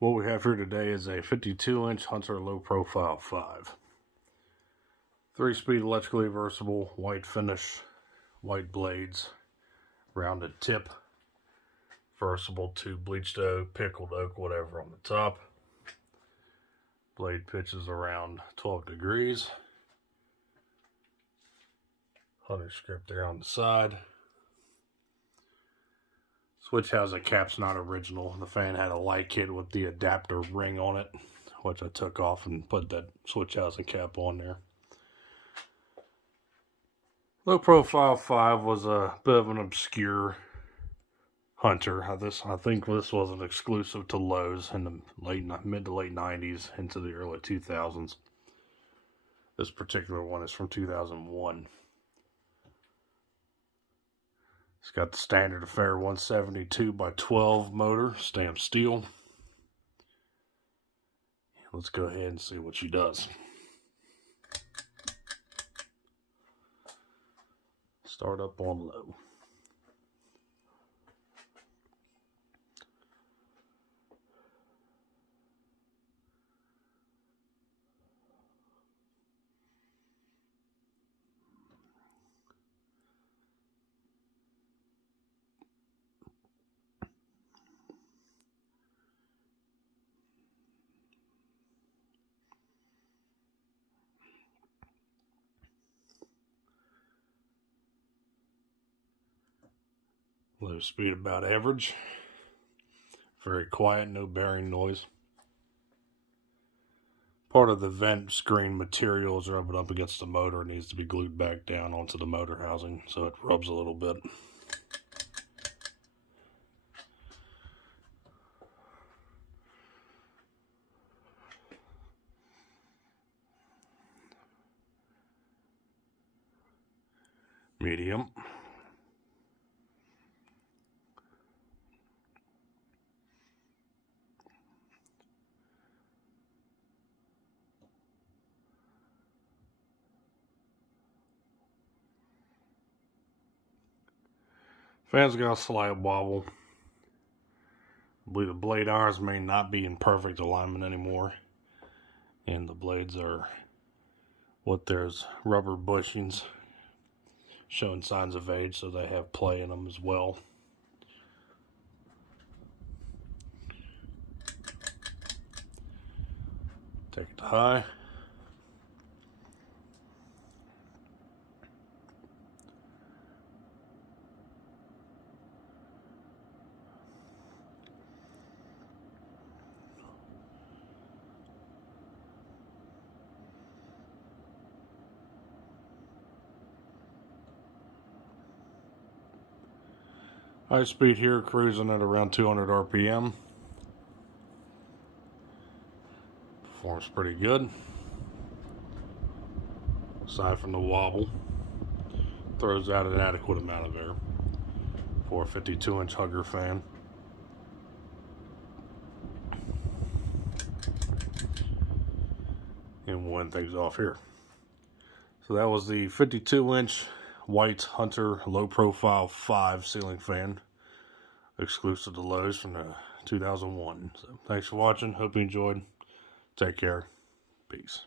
What we have here today is a 52-inch Hunter Low Profile 5. 3-speed electrically reversible, white finish, white blades, rounded tip, reversible to bleached oak, pickled oak, whatever on the top. Blade pitches around 12 degrees. Hunter script there on the side. Switch housing cap's not original. The fan had a light kit with the adapter ring on it, which I took off and put that switch housing cap on there. Low Profile 5 was a bit of an obscure Hunter. I think this was an exclusive to Lowe's in the mid to late 90s into the early 2000s. This particular one is from 2001. It's got the standard affair 172 by 12 motor, stamped steel. Let's go ahead and see what she does. Start up on low. Low speed about average. Very quiet, no bearing noise. Part of the vent screen material is rubbing up against the motor. It needs to be glued back down onto the motor housing so it rubs a little bit. Medium. Fan's got a slight wobble. I believe the blade irons may not be in perfect alignment anymore. And the blades are there's rubber bushings showing signs of age, so they have play in them as well. Take it to high. High speed here, cruising at around 200 RPM. Performs pretty good. Aside from the wobble, throws out an adequate amount of air for a 52-inch Hugger fan. And we'll end things off here. So that was the 52-inch white Hunter Low Profile 5 ceiling fan, exclusive to Lowe's from 2001. So thanks for watching. Hope you enjoyed. Take care. Peace.